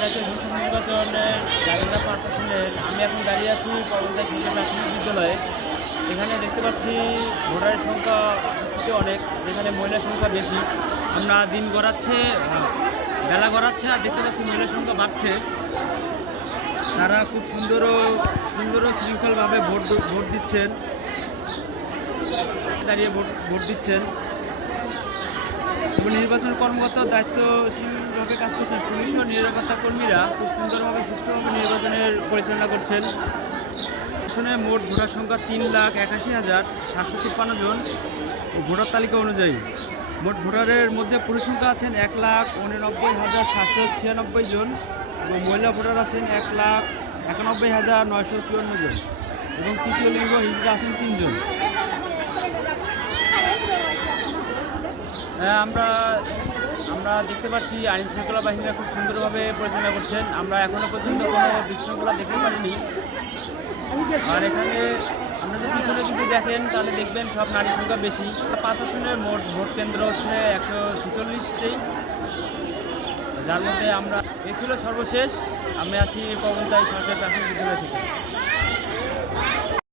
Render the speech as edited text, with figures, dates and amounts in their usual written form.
জাতীয় সংসদ নির্বাচনের জায়গা 5 আসনের আমি এখন দাঁড়িয়ে আছি পবনতাই সরকারি প্রাথমিক বিদ্যালয়ে। এখানে দেখতে পাচ্ছি ভোটারের সংখ্যা উপস্থিতি অনেক, যেখানে মহিলার সংখ্যা বেশি। আমরা দিন গড়াচ্ছে, বেলা গড়াচ্ছে আর দেখতে পাচ্ছি মহিলার সংখ্যা বাড়ছে। তারা খুব সুন্দর ও শৃঙ্খলভাবে ভোট দিচ্ছেন, দাঁড়িয়ে ভোট দিচ্ছেন এবং নির্বাচন কর্মকর্তা দায়িত্বশীলভাবে কাজ করছেন। পুলিশ ও নিরাপত্তা কর্মীরা খুব সুন্দরভাবে সুষ্ঠুভাবে নির্বাচনের পরিচালনা করছেন। আসনে মোট ভোটার সংখ্যা 3,81,753 জন। ভোটার তালিকা অনুযায়ী মোট ভোটারের মধ্যে পুরুষ সংখ্যা আছেন 1,89,796 জন এবং মহিলা ভোটার আছেন 1,91,954 জন এবং তৃতীয় লিঙ্গ হিজড়া আছেন 3 জন। আমরা দেখতে পাচ্ছি আইন শৃঙ্খলা বাহিনীরা খুব সুন্দরভাবে পরিচালনা করছেন। আমরা এখনও পর্যন্ত কোনো বিশৃঙ্খলা দেখতে পারিনি। আর এখানে আমরা যদি পিছনে যদি দেখেন তাহলে দেখবেন সব নারীর সংখ্যা বেশি। 5 আসনের মোট ভোট কেন্দ্র হচ্ছে 146টি, যার মধ্যে এ ছিল সর্বশেষ। আমি আছি পবনতাই সরকারি প্রাথমিক বিদ্যালয় থেকে।